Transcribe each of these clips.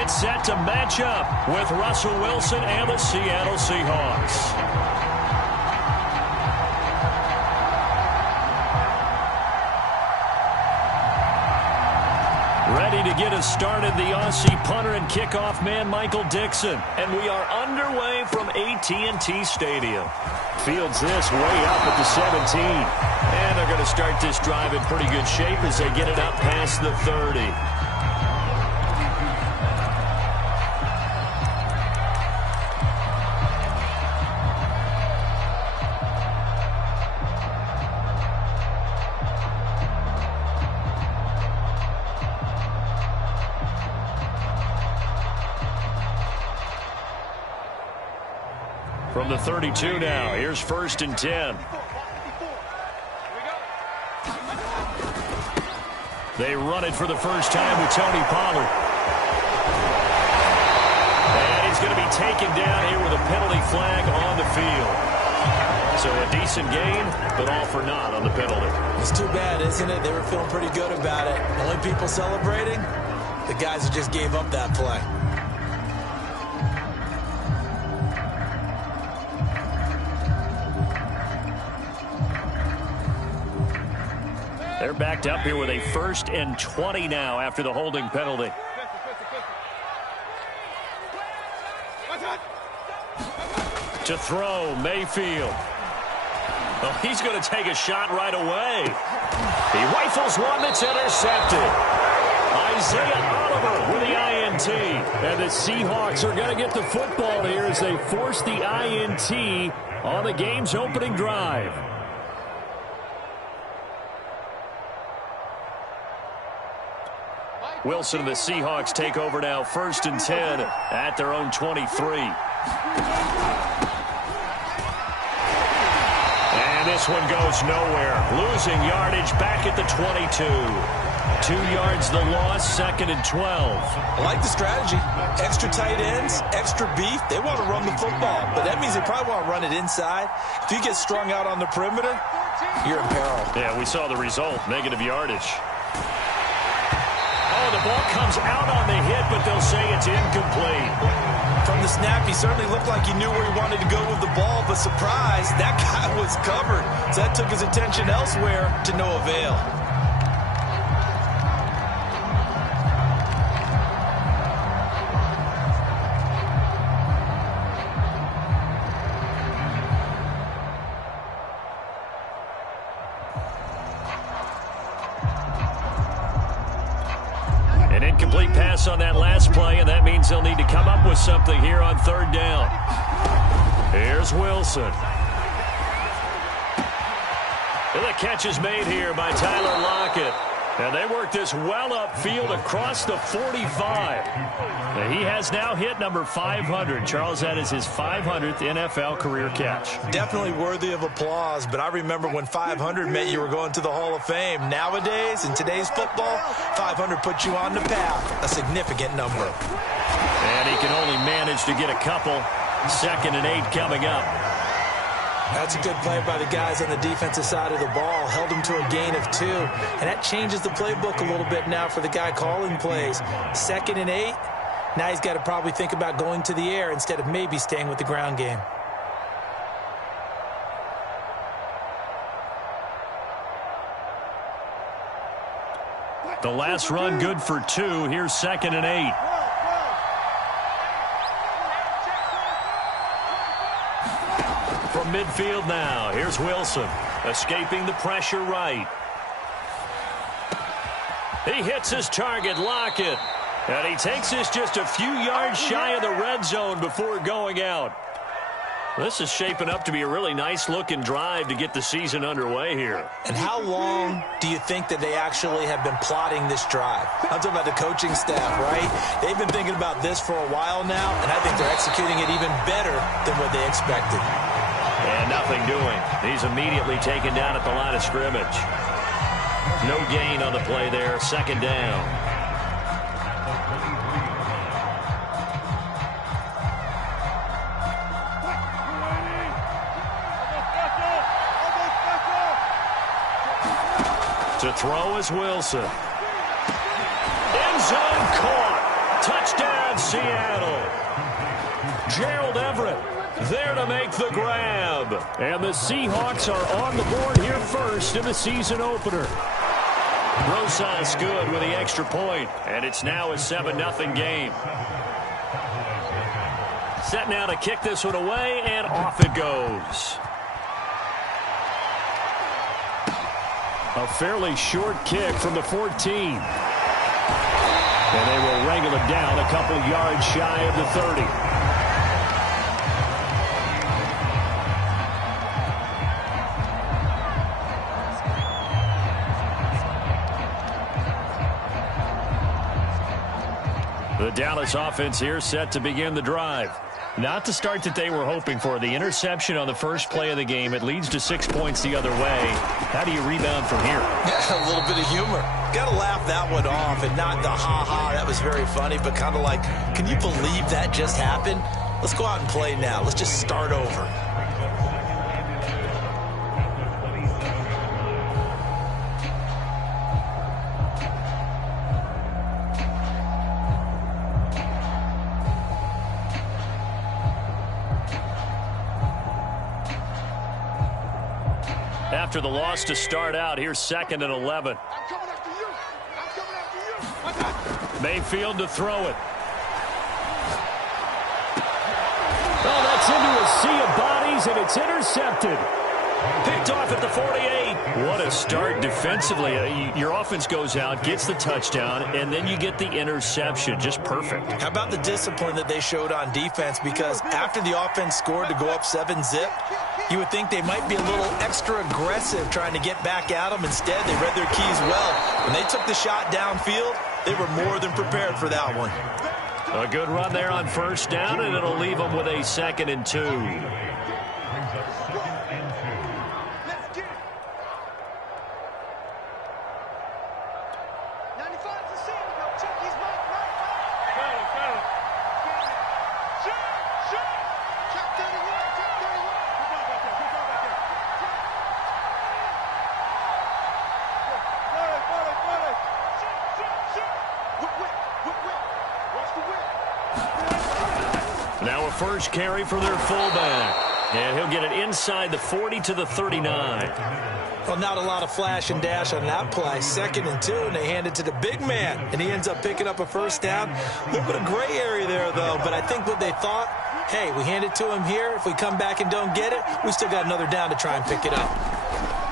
get set to match up with Russell Wilson and the Seattle Seahawks. Ready to get us started, the Aussie punter and kickoff man, Michael Dixon. And we are underway from AT&T Stadium. Fields this way up at the 17. And they're going to start this drive in pretty good shape as they get it up past the 30. From the 32 now, here's 1st and 10. They run it for the first time with Tony Pollard. And he's going to be taken down here with a penalty flag on the field. So a decent gain, but all for naught on the penalty. It's too bad, isn't it? They were feeling pretty good about it. Only people celebrating, the guys who just gave up that play. They're backed up here with a 1st and 20 now after the holding penalty. To throw, Mayfield. Well, he's going to take a shot right away. He rifles one that's intercepted. Isaiah Oliver with the INT. And the Seahawks are going to get the football here as they force the INT on the game's opening drive. Wilson and the Seahawks take over now, 1st and 10 at their own 23. And this one goes nowhere. Losing yardage back at the 22. 2 yards the loss, 2nd and 12. I like the strategy. Extra tight ends, extra beef. They want to run the football, but that means they probably want to run it inside. If you get strung out on the perimeter, you're in peril. Yeah, we saw the result, negative yardage. Oh, the ball comes out on the hit, but they'll say it's incomplete. From the snap, he certainly looked like he knew where he wanted to go with the ball, but surprise, that guy was covered. So that took his attention elsewhere to no avail. An incomplete pass on that last play, and that means they'll need to come up with something here on 3rd down. Here's Wilson. And the catch is made here by Tyler Lockett. And they work this well upfield across the 45. He has now hit number 500. Charles, that is his 500th NFL career catch. Definitely worthy of applause, but I remember when 500 meant you were going to the Hall of Fame. Nowadays, in today's football, 500 puts you on the path, a significant number. And he can only manage to get a couple. 2nd and 8 coming up. That's a good play by the guys on the defensive side of the ball. Held him to a gain of 2. And that changes the playbook a little bit now for the guy calling plays. 2nd and 8. Now he's got to probably think about going to the air instead of maybe staying with the ground game. The last run good for 2. Here's 2nd and 8. From midfield now, here's Wilson. Escaping the pressure right. He hits his target, Lockett. And he takes this just a few yards shy of the red zone before going out. This is shaping up to be a really nice-looking drive to get the season underway here. And how long do you think that they actually have been plotting this drive? I'm talking about the coaching staff, right? They've been thinking about this for a while now, and I think they're executing it even better than what they expected. And nothing doing. He's immediately taken down at the line of scrimmage. No gain on the play there. 2nd down. To throw is Wilson. End zone caught. Touchdown Seattle. Gerald Everett there to make the grab. And the Seahawks are on the board here first in the season opener. Rosas good with the extra point, and it's now a 7-0 game. Set now to kick this one away, and off it goes. A fairly short kick from the 14. And they will wrangle it down a couple yards shy of the 30. The Dallas offense here set to begin the drive. Not the start that they were hoping for. The interception on the first play of the game. It leads to 6 points the other way. How do you rebound from here? Yeah, a little bit of humor. Got to laugh that one off and not the ha-ha. That was very funny, but kind of like, can you believe that just happened? Let's go out and play now. Let's just start over. After the loss to start out, here's 2nd and 11. Mayfield to throw it. Oh, that's into a sea of bodies, and it's intercepted. Picked off at the 48. What a start defensively. Your offense goes out, gets the touchdown, and then you get the interception. Just perfect. How about the discipline that they showed on defense? Because after the offense scored to go up 7-zip, you would think they might be a little extra aggressive trying to get back at them. Instead, they read their keys well. When they took the shot downfield, they were more than prepared for that one. A good run there on first down, and it'll leave them with a 2nd and 2. Now a first carry for their fullback. And he'll get it inside the 40 to the 39. Well, not a lot of flash and dash on that play. 2nd and 2, and they hand it to the big man. And he ends up picking up a first down. A little bit of gray area there, though. But I think what they thought, hey, we hand it to him here. If we come back and don't get it, we still got another down to try and pick it up.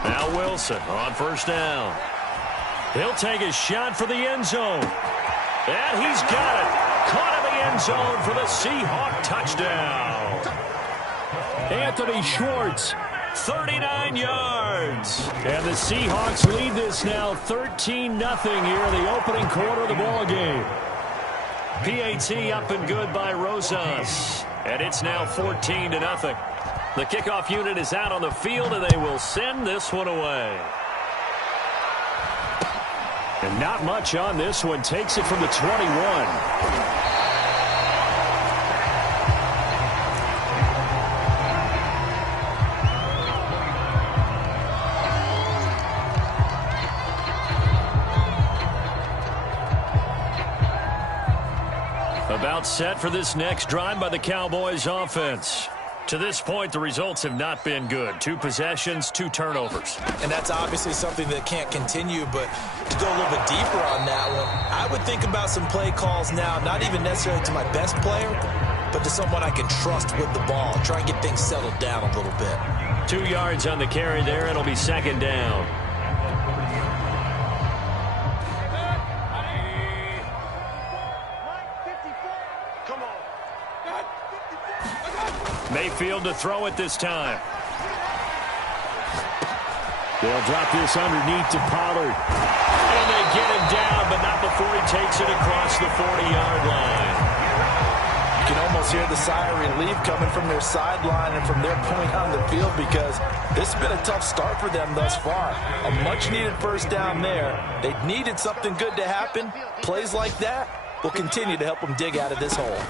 Now Wilson on first down. He'll take a shot for the end zone. And he's got it. Caught in the end zone for the Seahawk touchdown. Anthony Schwartz. 39 yards. And the Seahawks lead this now 13-0 here in the opening quarter of the ball game. PAT up and good by Rosas. And it's now 14-0. The kickoff unit is out on the field, and they will send this one away. And not much on this one. Takes it from the 21. About set for this next drive by the Cowboys offense. To this point, the results have not been good. 2 possessions, 2 turnovers. And that's obviously something that can't continue, but to go a little bit deeper on that one, I would think about some play calls now, not even necessarily to my best player, but to someone I can trust with the ball. Try and get things settled down a little bit. 2 yards on the carry there. It'll be 2nd down. Mayfield to throw it this time. They'll drop this underneath to Pollard. And they get him down, but not before he takes it across the 40-yard line. You can almost hear the sigh of relief coming from their sideline and from their point on the field, because this has been a tough start for them thus far. A much-needed first down there. They needed something good to happen. Plays like that will continue to help them dig out of this hole.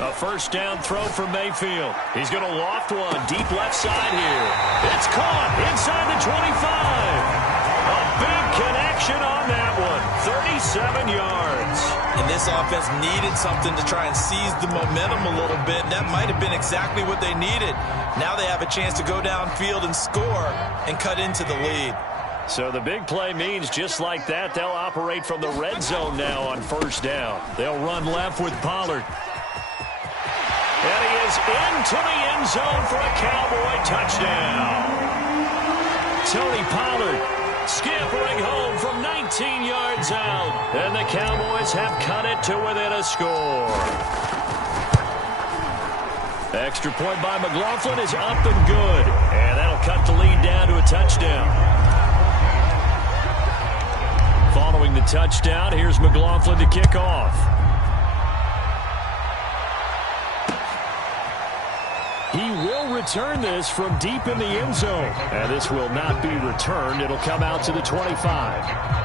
A first down throw for Mayfield. He's going to loft one deep left side here. It's caught inside the 25. A big connection. action on that one. 37 yards. And this offense needed something to try and seize the momentum a little bit. That might have been exactly what they needed. Now they have a chance to go downfield and score and cut into the lead. So the big play means just like that, they'll operate from the red zone now on first down. They'll run left with Pollard. And he is into the end zone for a Cowboy touchdown. Tony Pollard scampering home from 19 yards out. And the Cowboys have cut it to within a score. Extra point by McLaughlin is up and good. And that'll cut the lead down to a touchdown. Following the touchdown, here's McLaughlin to kick off. He will return this from deep in the end zone. And this will not be returned. It'll come out to the 25.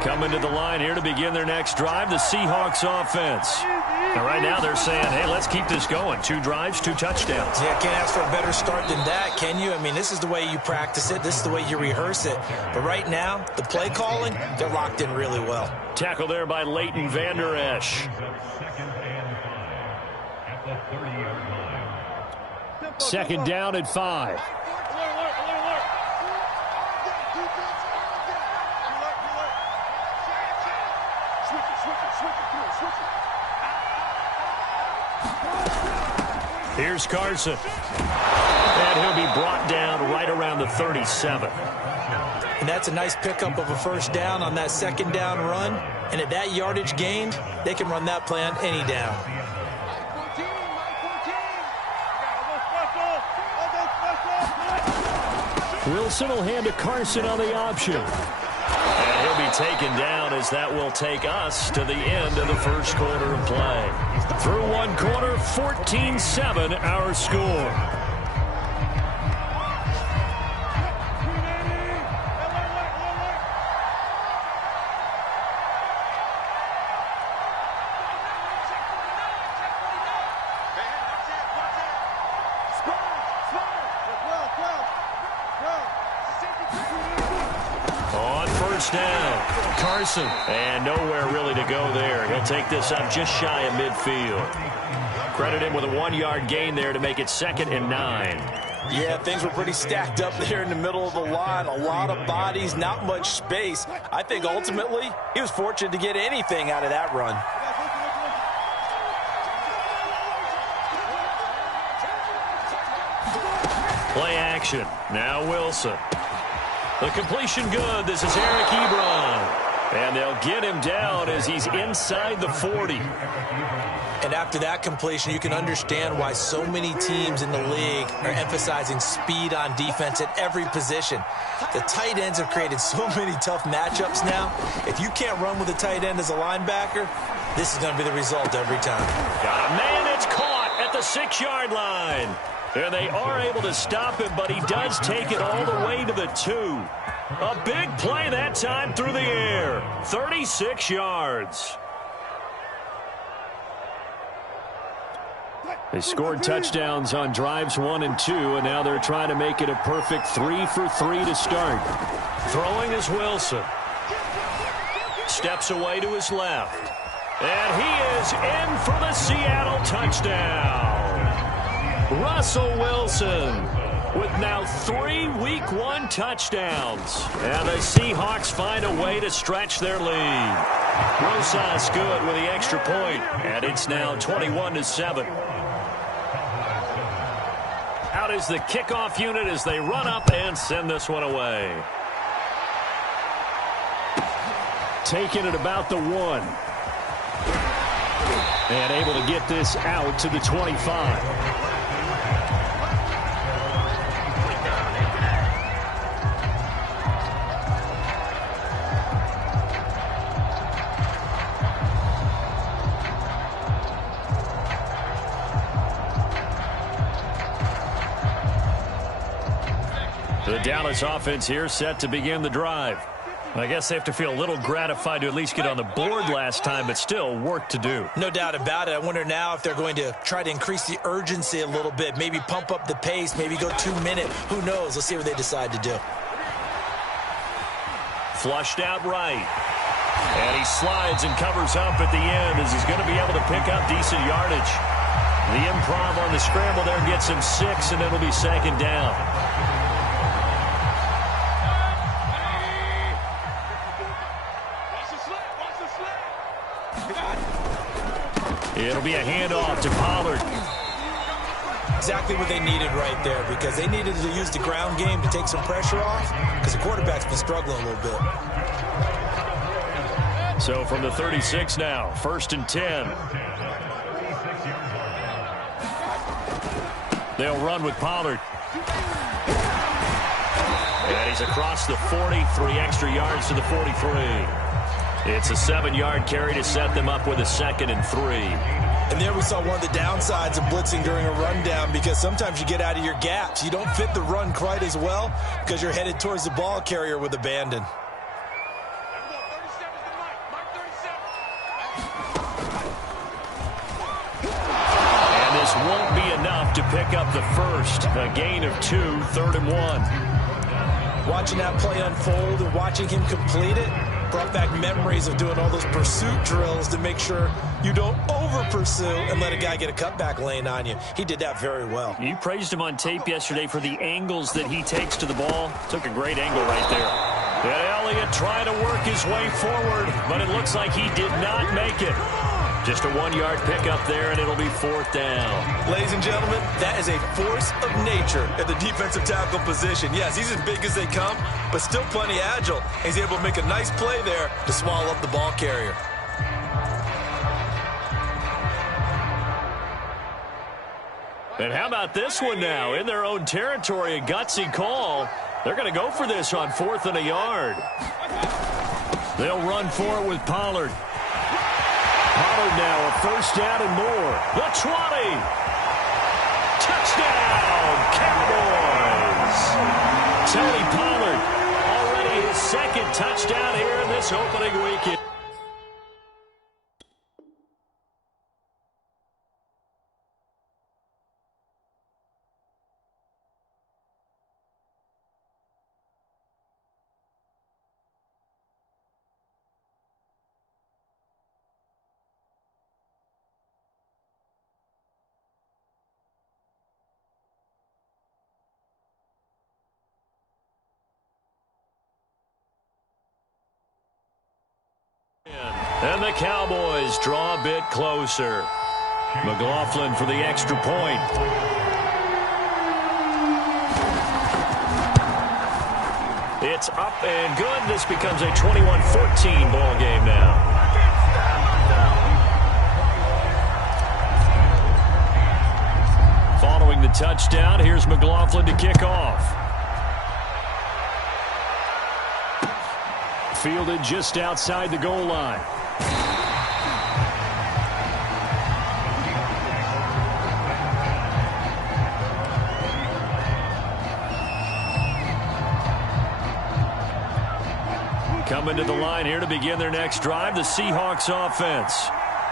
Coming to the line here to begin their next drive, the Seahawks offense. And right now they're saying, hey, let's keep this going. 2 drives, 2 touchdowns. Yeah, can't ask for a better start than that, can you? I mean, this is the way you practice it. This is the way you rehearse it. But right now, the play calling, they're locked in really well. Tackle there by Leighton Vander Esch. Second down at 5. Here's Carson. And he'll be brought down right around the 37. And that's a nice pickup of a first down on that second down run. And at that yardage gained, they can run that play on any down. Wilson will hand to Carson on the option. And he'll be taken down as that will take us to the end of the first quarter of play. Through one quarter, 14-7 our score. Down. Carson. And nowhere really to go there. He'll take this up just shy of midfield. Credit him with a 1-yard gain there to make it 2nd and 9. Yeah, things were pretty stacked up there in the middle of the line. A lot of bodies, not much space. I think ultimately he was fortunate to get anything out of that run. Play action. Now Wilson. The completion good. This is Eric Ebron. And they'll get him down as he's inside the 40. And after that completion, you can understand why so many teams in the league are emphasizing speed on defense at every position. The tight ends have created so many tough matchups now. If you can't run with a tight end as a linebacker, this is going to be the result every time. Got a man that's caught at the 6-yard line. And they are able to stop him, but he does take it all the way to the 2. A big play that time through the air. 36 yards. They scored touchdowns on drives 1 and 2, and now they're trying to make it a perfect 3 for 3 to start. Throwing is Wilson. Steps away to his left. And he is in for the Seattle touchdown. Russell Wilson with now 3 Week 1 touchdowns. And the Seahawks find a way to stretch their lead. Rosas good with the extra point, and it's now 21-7. Out is the kickoff unit as they run up and send this one away. Taking it about the 1. And able to get this out to the 25. The Dallas offense here set to begin the drive. I guess they have to feel a little gratified to at least get on the board last time, but still work to do. No doubt about it. I wonder now if they're going to try to increase the urgency a little bit, maybe pump up the pace, maybe go 2 minute. Who knows? Let's see what they decide to do. Flushed out right. And he slides and covers up at the end as he's going to be able to pick up decent yardage. The improv on the scramble there gets him 6, and it'll be second down. It'll be a handoff to Pollard. Exactly what they needed right there, because they needed to use the ground game to take some pressure off, because the quarterback's been struggling a little bit. So from the 36 now, 1st and 10. They'll run with Pollard. And he's across the 40, 3 extra yards to the 43. It's a 7-yard carry to set them up with a 2nd and 3. And there we saw one of the downsides of blitzing during a rundown, because sometimes you get out of your gaps. You don't fit the run quite as well because you're headed towards the ball carrier with abandon. And this won't be enough to pick up the first. A gain of 2, 3rd and 1. Watching that play unfold and watching him complete it brought back memories of doing all those pursuit drills to make sure you don't over-pursue and let a guy get a cutback lane on you. He did that very well. You praised him on tape yesterday for the angles that he takes to the ball. Took a great angle right there. And Elliott trying to work his way forward, but it looks like he did not make it. Just a 1-yard pickup there, and it'll be 4th down. Ladies and gentlemen, that is a force of nature at the defensive tackle position. Yes, he's as big as they come, but still plenty agile. He's able to make a nice play there to swallow up the ball carrier. And how about this one now? In their own territory, a gutsy call. They're going to go for this on 4th and a yard. They'll run for it with Pollard. Pollard now a 1st down and more. The 20. Touchdown, Cowboys. Tony Pollard, already his 2nd touchdown here in this opening weekend. And the Cowboys draw a bit closer. McLaughlin for the extra point. It's up and good. This becomes a 21-14 ball game now. Following the touchdown, here's McLaughlin to kick off. Fielded just outside the goal line. Coming to the line here to begin their next drive, the Seahawks offense.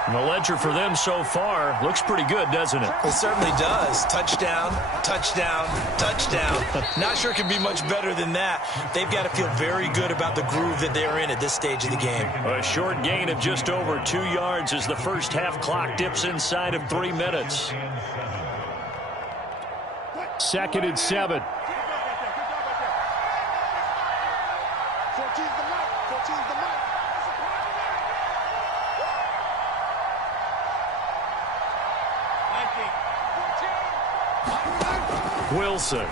And the ledger for them so far looks pretty good, doesn't it? It certainly does. Touchdown, touchdown, touchdown. Not sure it can be much better than that. They've got to feel very good about the groove that they're in at this stage of the game. A short gain of just over 2 yards as the first half clock dips inside of 3 minutes. 2nd and 7. Wilson.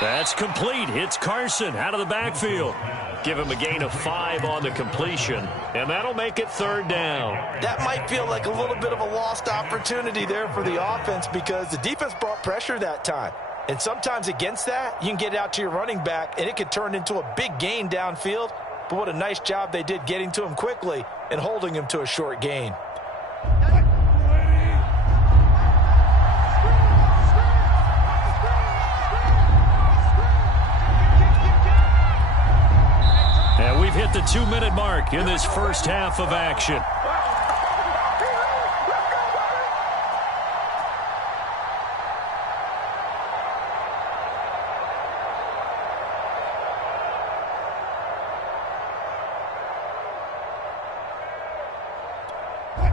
That's complete. Hits Carson out of the backfield. Give him a gain of 5 on the completion, and that'll make it 3rd down. That might feel like a little bit of a lost opportunity there for the offense, because the defense brought pressure that time. And sometimes against that, you can get it out to your running back, and it could turn into a big gain downfield. But what a nice job they did getting to him quickly and holding him to a short gain. 2-minute mark in this first half of action.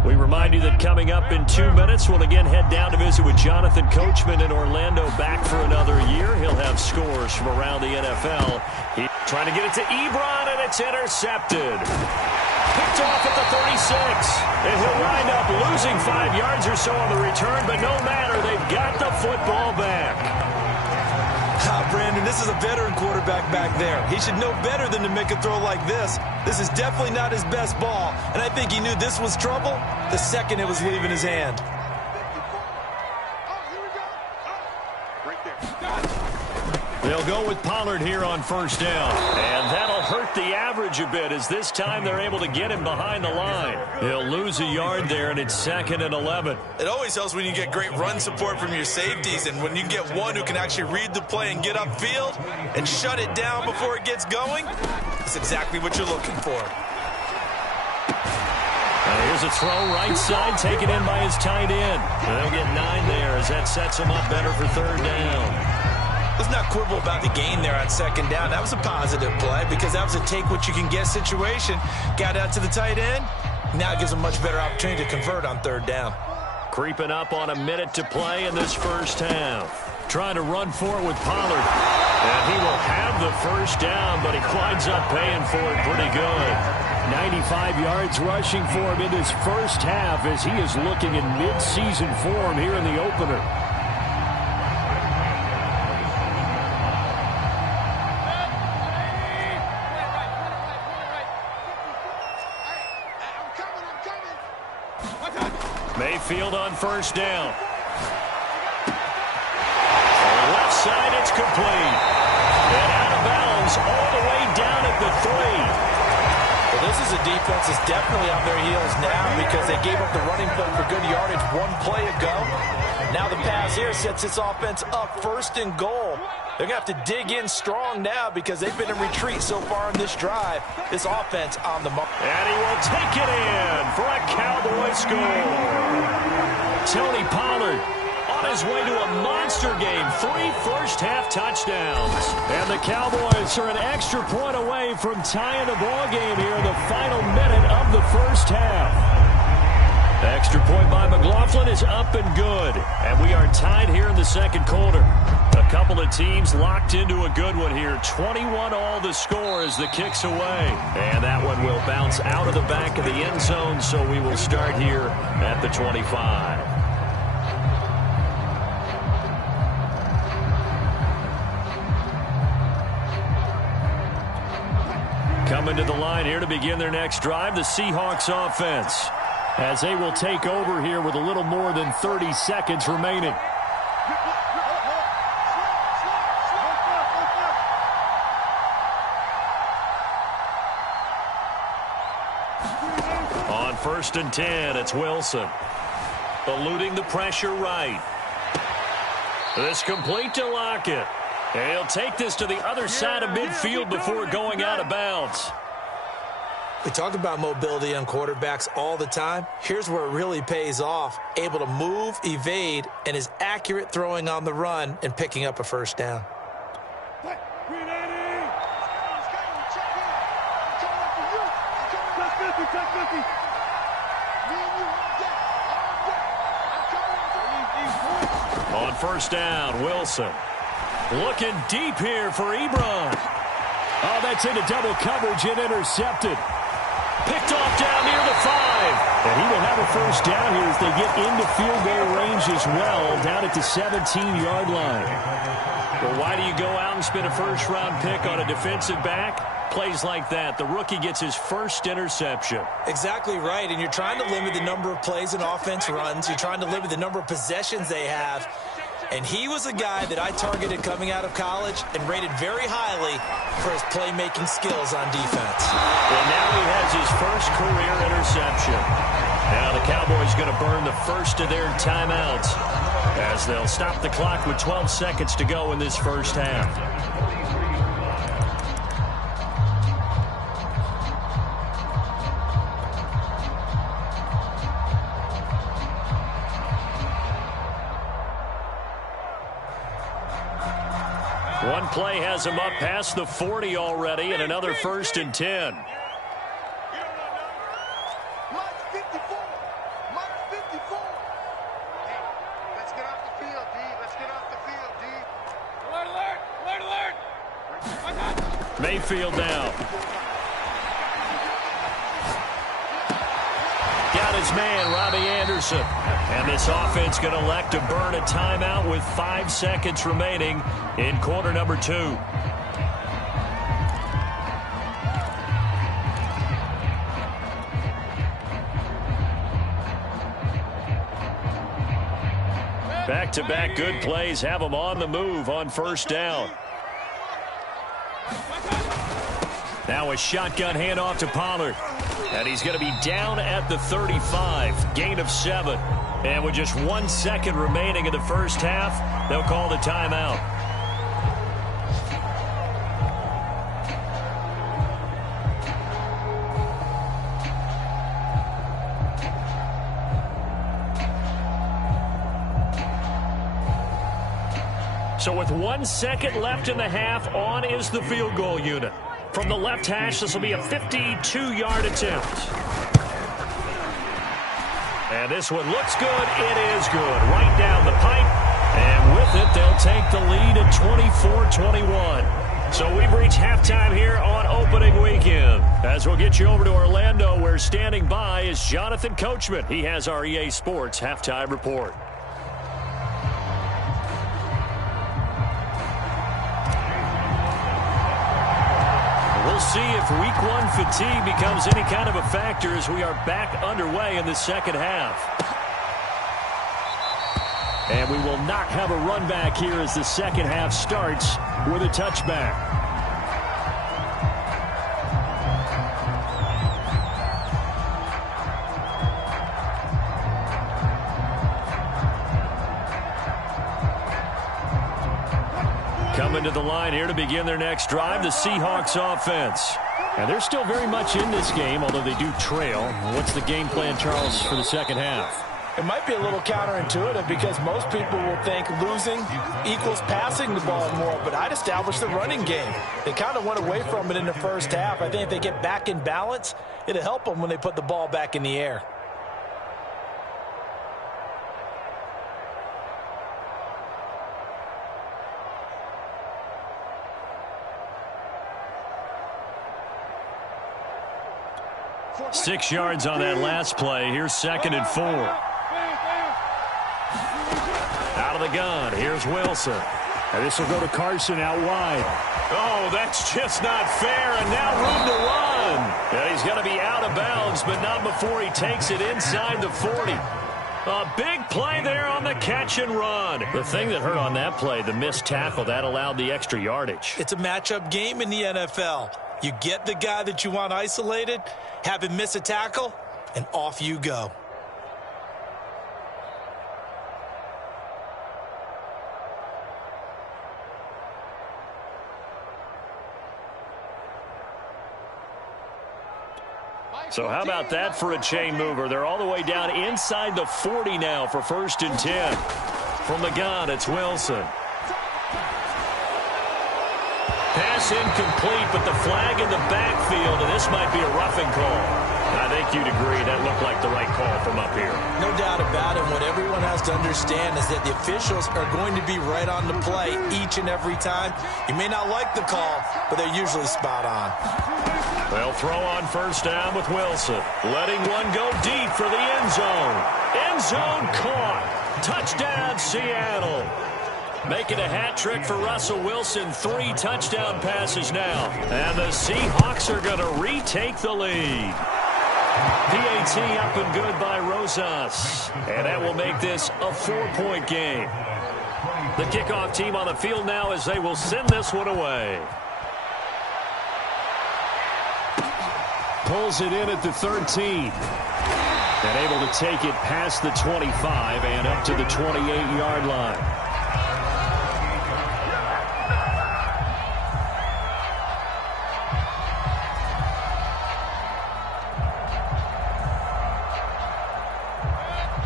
We remind you that coming up in 2 minutes, we'll again head down to visit with Jonathan Coachman in Orlando, back for another year. He'll have scores from around the NFL. He's trying to get it to Ebron, and it's intercepted. Picked off at the 36. And he'll wind up losing 5 yards or so on the return, but no matter, they've got the football back. Brandon, this is a veteran quarterback back there. He should know better than to make a throw like this. This is definitely not his best ball, and I think he knew this was trouble the second it was leaving his hand. They'll go with Pollard here on first down. And that'll hurt the average a bit, as this time they're able to get him behind the line. He'll lose a yard there, and it's 2nd and 11. It always helps when you get great run support from your safeties, and when you get one who can actually read the play and get upfield and shut it down before it gets going, that's exactly what you're looking for. Here's a throw right side, taken in by his tight end. They'll get 9 there as that sets him up better for 3rd down. Let's not quibble about the gain there on 2nd down. That was a positive play because that was a take-what-you-can-get situation. Got out to the tight end. Now it gives him a much better opportunity to convert on 3rd down. Creeping up on a minute to play in this first half. Trying to run for it with Pollard. And he will have the first down, but he winds up paying for it pretty good. 95 yards rushing for him in this first half as he is looking in mid-season form here in the opener. Mayfield on first down. Left side, it's complete. And out of bounds all the way down at the 3. Well, this is a defense that's definitely on their heels now because they gave up the running play for good yardage 1 play ago. Now the pass here sets this offense up 1st and goal. They're going to have to dig in strong now because they've been in retreat so far on this drive. This offense on the mark. And he will take it in for a Cowboy score. Tony Pollard on his way to a monster game. 3 first-half touchdowns. And the Cowboys are an extra point away from tying the ball game here in the final minute of the first half. Extra point by McLaughlin is up and good. And we are tied here in the 2nd quarter. A couple of teams locked into a good one here. 21 all the score as the kick's away. And that one will bounce out of the back of the end zone, so we will start here at the 25. Coming to the line here to begin their next drive, the Seahawks offense, as they will take over here with a little more than 30 seconds remaining. On 1st and 10, it's Wilson. Eluding the pressure right. This complete to Lockett. And he'll take this to the other side of midfield before going out of bounds. We talk about mobility on quarterbacks all the time. Here's where it really pays off. Able to move, evade, and is accurate throwing on the run and picking up a first down. On first down, Wilson. Looking deep here for Ebron. Oh, that's into double coverage and intercepted. Picked off down near the 5. And he will have a first down here as they get into field goal range as well, down at the 17-yard line. Well, why do you go out and spend a first-round pick on a defensive back? Plays like that. The rookie gets his first interception. Exactly right, and you're trying to limit the number of plays an offense runs. You're trying to limit the number of possessions they have. And he was a guy that I targeted coming out of college and rated very highly for his playmaking skills on defense. And now he has his first career interception. Now the Cowboys going to burn the first of their timeouts as they'll stop the clock with 12 seconds to go in this first half. One play has him up past the 40 already, and another 1st and 10. Mayfield now. Got his man, Robbie Anderson. And this offense going to elect to burn a timeout with 5 seconds remaining in quarter number 2. Back-to-back good plays have them on the move on 1st down. Now a shotgun handoff to Pollard. And he's going to be down at the 35. Gain of 7. And with just 1 second remaining in the first half, they'll call the timeout. So with 1 second left in the half, on is the field goal unit. From the left hash, this will be a 52-yard attempt. And this one looks good. It is good. Right down the pipe. And with it, they'll take the lead at 24-21. So we've reached halftime here on opening weekend. As we'll get you over to Orlando, where standing by is Jonathan Coachman. He has our EA Sports halftime report. See if week 1 fatigue becomes any kind of a factor as we are back underway in the second half. And we will not have a run back here as the second half starts with a touchback. Coming to the line here to begin their next drive, the Seahawks offense. And they're still very much in this game, although they do trail. What's the game plan, Charles, for the second half? It might be a little counterintuitive because most people will think losing equals passing the ball more, but I'd establish the running game. They kind of went away from it in the first half. I think if they get back in balance, it'll help them when they put the ball back in the air. Six yards on that last play. Here's 2nd and 4. Out of the gun. Here's Wilson. And this will go to Carson out wide. Oh, that's just not fair. And now room to run. And he's going to be out of bounds, but not before he takes it inside the 40. A big play there on the catch and run. The thing that hurt on that play, the missed tackle, that allowed the extra yardage. It's a matchup game in the NFL. You get the guy that you want isolated, have him miss a tackle, and off you go. So how about that for a chain mover? They're all the way down inside the 40 now for 1st and 10. From the gun, it's Wilson. Pass incomplete, but the flag in the backfield, and this might be a roughing call. I think you'd agree that looked like the right call from up here. No doubt about it. What everyone has to understand is that the officials are going to be right on the play each and every time. You may not like the call, but they're usually spot on. They'll throw on 1st down with Wilson. Letting one go deep for the end zone. End zone caught. Touchdown, Seattle. Making a hat trick for Russell Wilson. 3 touchdown passes now. And the Seahawks are going to retake the lead. PAT up and good by Rosas. And that will make this a 4-point game. The kickoff team on the field now as they will send this one away. Pulls it in at the 13. And able to take it past the 25 and up to the 28-yard line.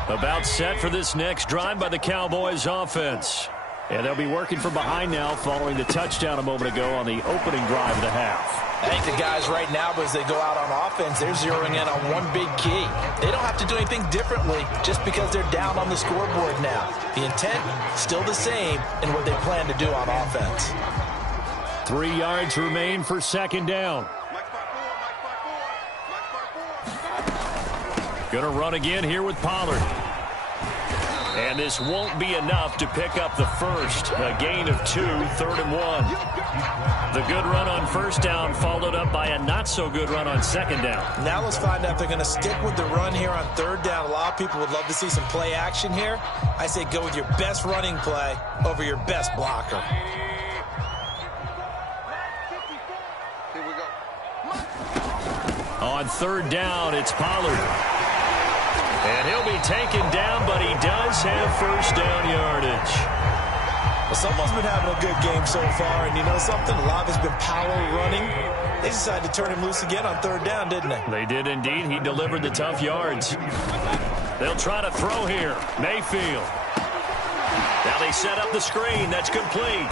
About set for this next drive by the Cowboys offense. And they'll be working from behind now following the touchdown a moment ago on the opening drive of the half. I think the guys right now, as they go out on offense, they're zeroing in on one big key. They don't have to do anything differently just because they're down on the scoreboard now. The intent, still the same in what they plan to do on offense. 3 yards remain for second down. Going to run again here with Pollard. And this won't be enough to pick up the first. A gain of 2, 3rd and 1. The good run on first down followed up by a not-so-good run on second down. Now let's find out if they're going to stick with the run here on third down. A lot of people would love to see some play action here. I say go with your best running play over your best blocker. Here we go. On third down, it's Pollard. And he'll be taken down, but he does have first down yardage. Well, someone's been having a good game so far, and you know something? A lot has been power running. They decided to turn him loose again on third down, didn't they? They did indeed. He delivered the tough yards. They'll try to throw here. Mayfield. Now they set up the screen. That's complete.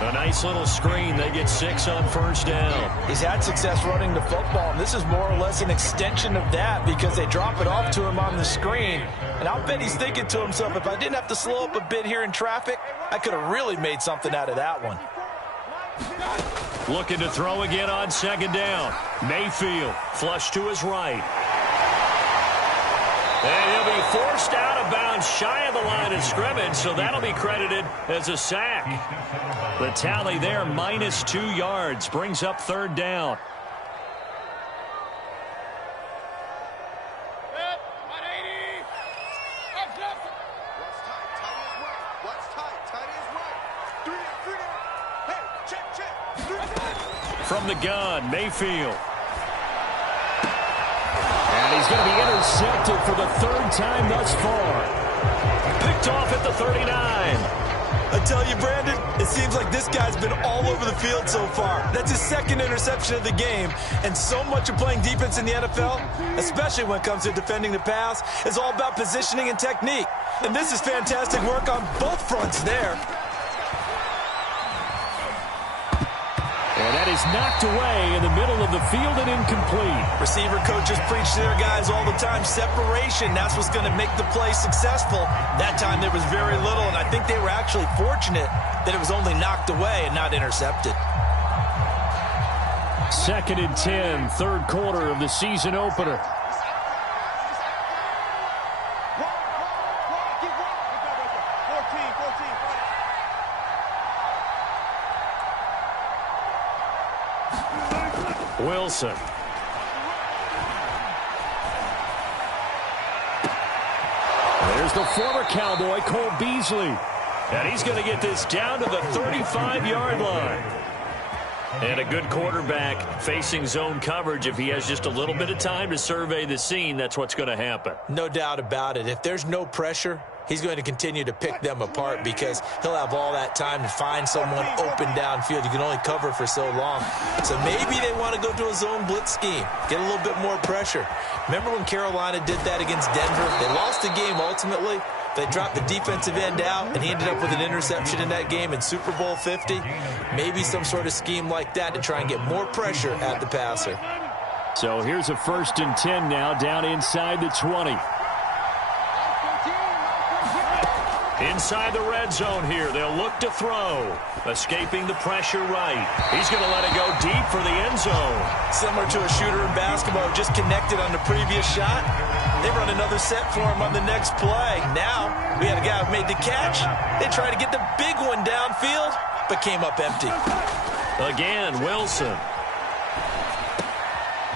A nice little screen. They get 6 on first down. He's had success running the football, and this is more or less an extension of that because they drop it off to him on the screen. And I'll bet he's thinking to himself, if I didn't have to slow up a bit here in traffic, I could have really made something out of that one. Looking to throw again on second down. Mayfield flush to his right. And he'll be forced out of bounds shy of the line of scrimmage, so that'll be credited as a sack. The tally there, minus 2 yards, brings up third down. From the gun, Mayfield. And he's going to be intercepted for the 3rd time thus far. Picked off at the 39. I tell you, Brandon, it seems like this guy's been all over the field so far. That's his 2nd interception of the game. And so much of playing defense in the NFL, especially when it comes to defending the pass, is all about positioning and technique. And this is fantastic work on both fronts there. And that is knocked away in the middle of the field and incomplete. Receiver coaches preach to their guys all the time. Separation, that's what's going to make the play successful. That time there was very little, and I think they were actually fortunate that it was only knocked away and not intercepted. 2nd and 10, 3rd quarter of the season opener. Wilson. There's the former Cowboy, Cole Beasley. And he's going to get this down to the 35-yard line. And a good quarterback facing zone coverage. If he has just a little bit of time to survey the scene, that's what's going to happen. No doubt about it. If there's no pressure, he's going to continue to pick them apart because he'll have all that time to find someone open downfield. You can only cover for so long. So maybe they want to go to a zone blitz scheme, get a little bit more pressure. Remember when Carolina did that against Denver? They lost the game ultimately. They dropped the defensive end out, and he ended up with an interception in that game in Super Bowl 50. Maybe some sort of scheme like that to try and get more pressure at the passer. So here's a 1st and 10 now, down inside the 20. Inside the red zone here, they'll look to throw. Escaping the pressure right. He's going to let it go deep for the end zone. Similar to a shooter in basketball who just connected on the previous shot. They run another set for him on the next play. Now, we had a guy who made the catch. They tried to get the big one downfield, but came up empty. Again, Wilson.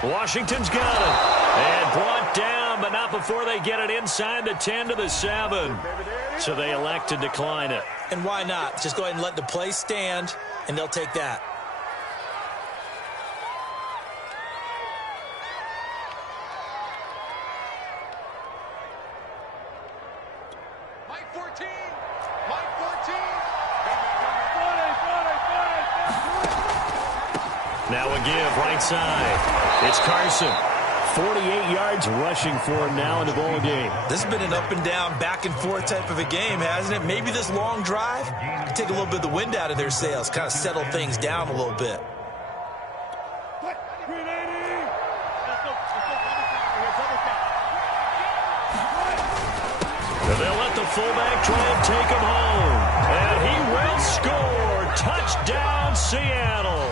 Washington's got it. And brought down, but not before they get it inside the 10 to the 7. So they elect to decline it. And why not? Just go ahead and let the play stand, and they'll take that. Mike 14. Mike 14. Now a give right side. It's Carson. 48 yards rushing for him now in the ball game. This has been an up and down, back and forth type of a game, hasn't it? Maybe this long drive can take a little bit of the wind out of their sails, kind of settle things down a little bit. They'll let the fullback try and take him home. And he will score. Touchdown, Seattle.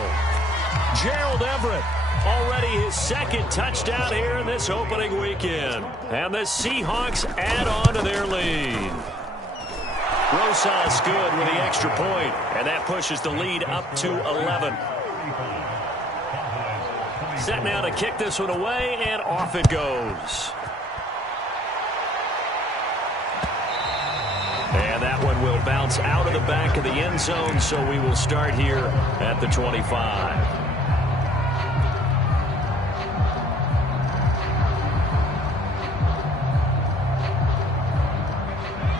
Gerald Everett, already his second touchdown here in this opening weekend. And the Seahawks add on to their lead. Rosas good with the extra point, and that pushes the lead up to 11. Set now to kick this one away, and off it goes. And that one will bounce out of the back of the end zone, so we will start here at the 25.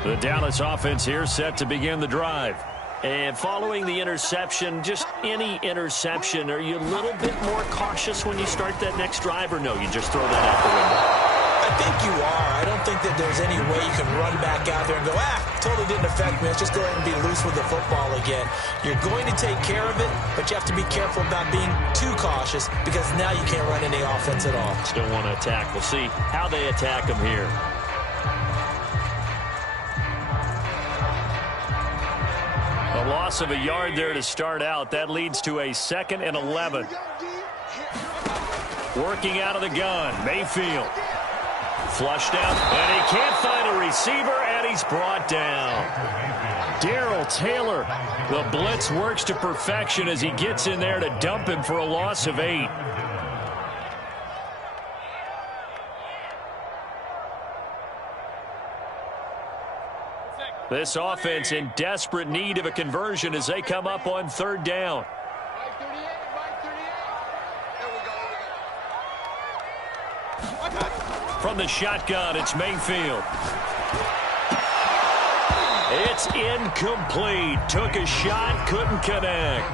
The Dallas offense here set to begin the drive. And following the interception, just any interception, are you a little bit more cautious when you start that next drive, or no, you just throw that out the window? I think you are. I don't think that there's any way you can run back out there and go, totally didn't affect me. Let's just go ahead and be loose with the football again. You're going to take care of it, but you have to be careful about being too cautious because now you can't run any offense at all. Still want to attack. We'll see how they attack them here. A loss of a yard there to start out. That leads to a 2nd and 11. Working out of the gun, Mayfield. Flushed out, and he can't find a receiver, and he's brought down. Darrell Taylor, the blitz works to perfection as he gets in there to dump him for a loss of 8. This offense in desperate need of a conversion as they come up on 3rd down. From the shotgun, it's Mayfield. It's incomplete. Took a shot, couldn't connect.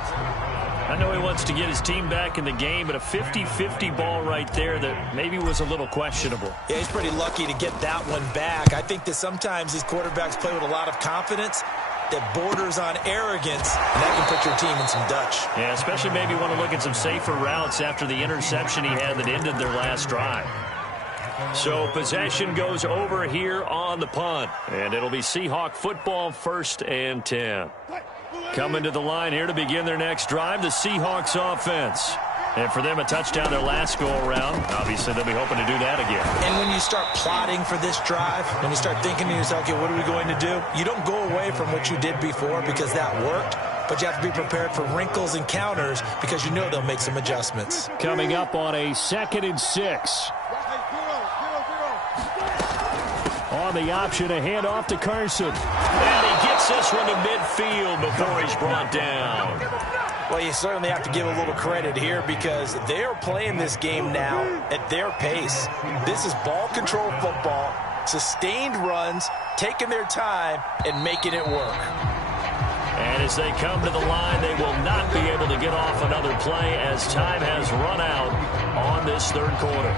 I know he wants to get his team back in the game, but a 50-50 ball right there that maybe was a little questionable. Yeah, he's pretty lucky to get that one back. I think that sometimes these quarterbacks play with a lot of confidence that borders on arrogance, and that can put your team in some Dutch. Yeah, especially maybe want to look at some safer routes after the interception he had that ended their last drive. So possession goes over here on the punt, and it'll be Seahawk football, 1st and 10. Coming to the line here to begin their next drive, the Seahawks offense. And for them, a touchdown their last go-around. Obviously, they'll be hoping to do that again. And when you start plotting for this drive, when you start thinking to yourself, okay, what are we going to do? You don't go away from what you did before because that worked, but you have to be prepared for wrinkles and counters because you know they'll make some adjustments. Coming up on a 2nd and 6. On the option, a handoff to Carson. And he gets this one to midfield before he's brought down. Well, you certainly have to give a little credit here because they're playing this game now at their pace. This is ball control football, sustained runs, taking their time, and making it work. And as they come to the line, they will not be able to get off another play as time has run out on this 3rd quarter.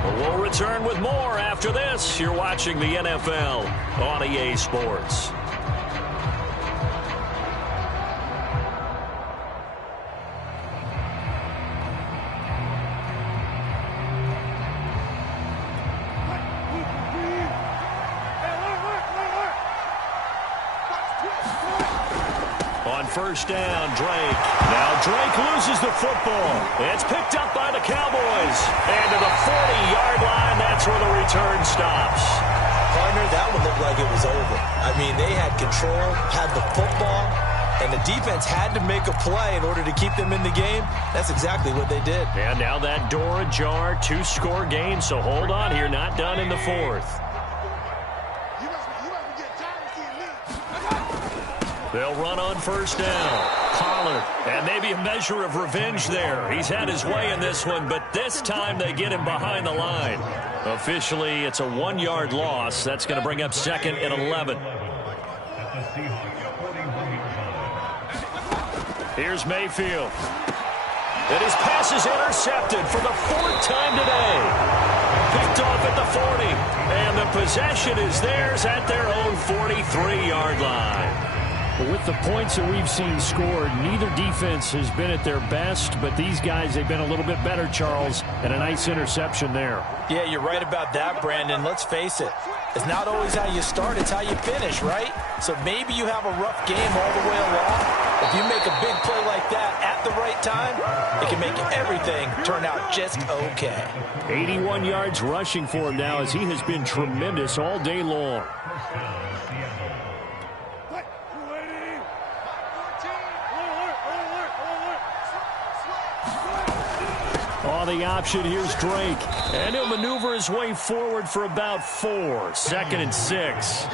But we'll return with more after this. You're watching the NFL on EA Sports. On 1st down, Drake. Now Drake loses the football. It's picked up by the Cowboys. And to the 40-yard line, that's where the return stops. Partner, that one looked like it was over. I mean, they had control, had the football, and the defense had to make a play in order to keep them in the game. That's exactly what they did. And now that door ajar, 2-score game, so hold on here, not done in the 4th. They'll run on 1st down. Pollard, and maybe a measure of revenge there. He's had his way in this one, but this time they get him behind the line. Officially, it's a 1-yard loss. That's going to bring up 2nd and 11. Here's Mayfield. And his pass is intercepted for the 4th time today. Picked off at the 40. And the possession is theirs at their own 43-yard line. Well, with the points that we've seen scored, neither defense has been at their best, but these guys, they've been a little bit better, Charles, and a nice interception there. Yeah, you're right about that, Brandon. Let's face it. It's not always how you start, it's how you finish, right? So maybe you have a rough game all the way along. If you make a big play like that at the right time, it can make everything turn out just okay. 81 yards rushing for him now as he has been tremendous all day long. On the option, here's Drake. And he'll maneuver his way forward for about 4. 2nd and 6.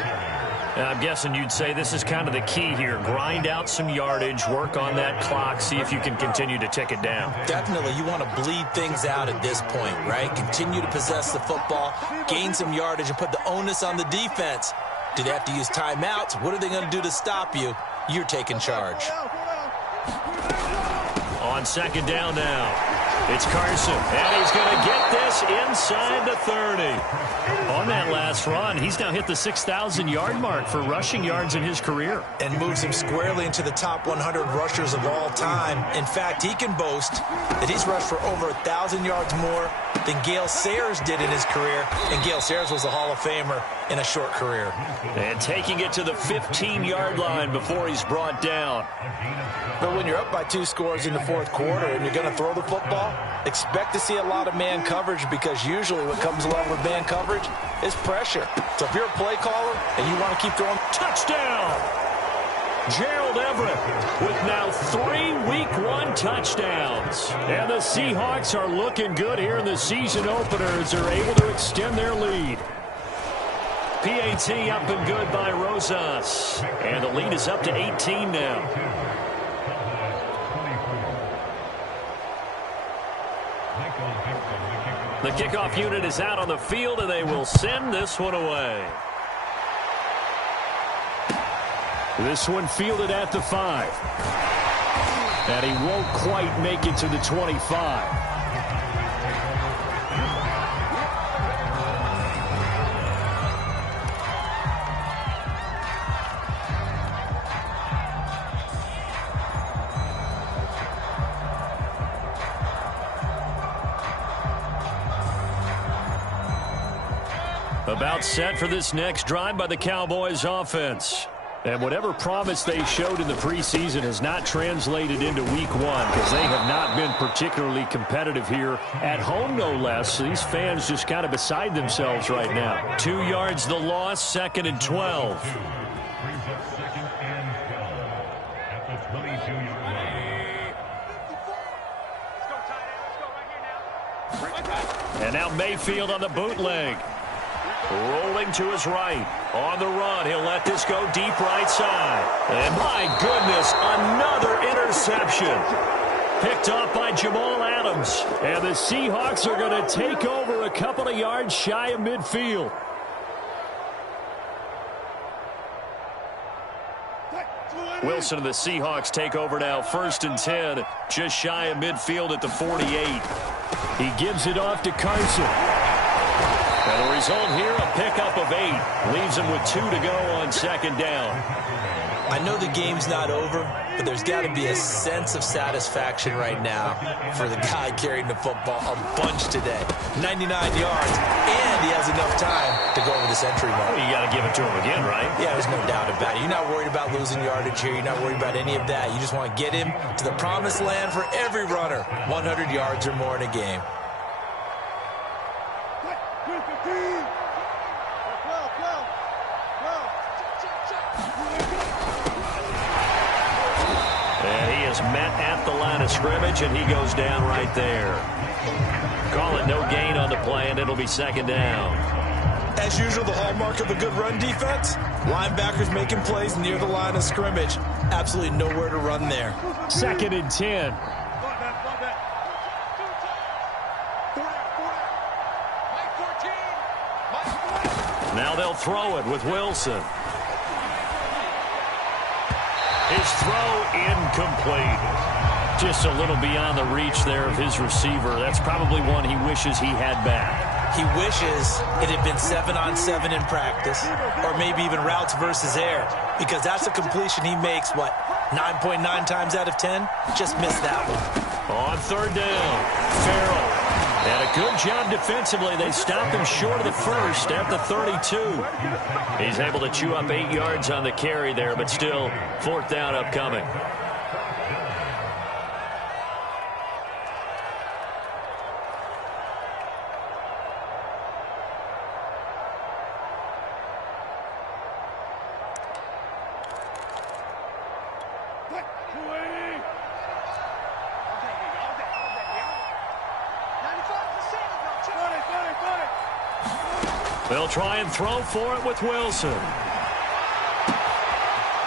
And I'm guessing you'd say this is kind of the key here. Grind out some yardage, work on that clock, see if you can continue to tick it down. Definitely, you want to bleed things out at this point, right? Continue to possess the football, gain some yardage, and put the onus on the defense. Do they have to use timeouts? What are they going to do to stop you? You're taking charge. On 2nd down now. It's Carson, and he's going to get this inside the 30. On that last run, he's now hit the 6,000-yard mark for rushing yards in his career. And moves him squarely into the top 100 rushers of all time. In fact, he can boast that he's rushed for over 1,000 yards more than Gale Sayers did in his career. And Gale Sayers was a Hall of Famer in a short career. And taking it to the 15-yard line before he's brought down. But when you're up by 2 scores in the 4th quarter and you're going to throw the football, expect to see a lot of man coverage, because usually what comes along with man coverage is pressure. So if you're a play caller and you want to keep throwing, touchdown! Gerald Everett with now 3 Week 1 touchdowns. And the Seahawks are looking good here in the season opener as they're able to extend their lead. PAT up and good by Rosas. And the lead is up to 18 now. The kickoff unit is out on the field, and they will send this one away. This one fielded at the 5. And he won't quite make it to the 25. About set for this next drive by the Cowboys offense. And whatever promise they showed in the preseason has not translated into Week 1, because they have not been particularly competitive here at home, no less. These fans just kind of beside themselves right now. 2 yards the loss, 2nd and 12. And now Mayfield on the bootleg. Rolling to his right. On the run, he'll let this go deep right side. And my goodness, another interception. Picked off by Jamal Adams. And the Seahawks are going to take over a couple of yards shy of midfield. Wilson and the Seahawks take over now, 1st and 10, just shy of midfield at the 48. He gives it off to Carson. And the result here, a pickup of 8. Leaves him with 2 to go on 2nd down. I know the game's not over, but there's got to be a sense of satisfaction right now for the guy carrying the football a bunch today. 99 yards, and he has enough time to go over this entry mark. Well, you got to give it to him again, right? Yeah, there's no doubt about it. You're not worried about losing yardage here. You're not worried about any of that. You just want to get him to the promised land for every runner. 100 yards or more in a game. And he is met at the line of scrimmage, and he goes down right there. Call it no gain on the play, and it'll be 2nd down. As usual, the hallmark of a good run defense, linebackers making plays near the line of scrimmage. Absolutely nowhere to run there. 2nd and 10. Now they'll throw it with Wilson. His throw incomplete. Just a little beyond the reach there of his receiver. That's probably one he wishes he had back. He wishes it had been 7-on-7 in practice, or maybe even routes versus air, because that's a completion he makes, 9.9 times out of 10? Just missed that one. On third down, Farrell. And a good job defensively. They stopped him short of the first at the 32. He's able to chew up 8 yards on the carry there, but still fourth down upcoming. They'll try and throw for it with Wilson.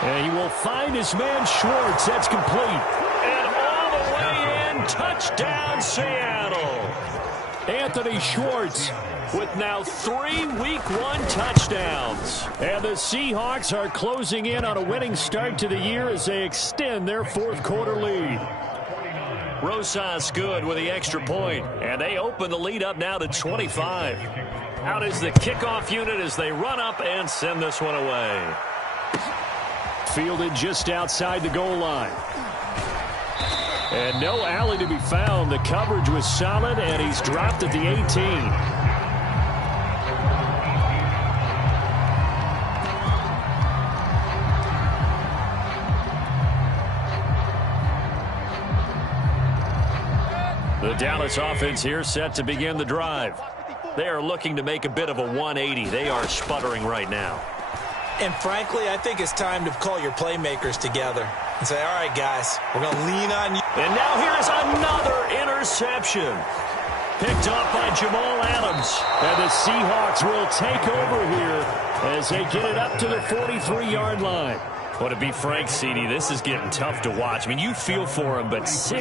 And he will find his man Schwartz. That's complete. And all the way in, touchdown Seattle. Anthony Schwartz with now 3 Week 1 touchdowns. And the Seahawks are closing in on a winning start to the year as they extend their fourth quarter lead. Rosas good with the extra point, and they open the lead up now to 25. Out is the kickoff unit as they run up and send this one away. Fielded just outside the goal line. And no alley to be found. The coverage was solid, and he's dropped at the 18. The Dallas offense here set to begin the drive. They are looking to make a bit of a 180. They are sputtering right now. And frankly, I think it's time to call your playmakers together and say, all right, guys, we're going to lean on you. And now here's another interception. Picked off by Jamal Adams. And the Seahawks will take over here as they get it up to the 43-yard line. Well, to be frank, CD, this is getting tough to watch. I mean, you feel for him, but 6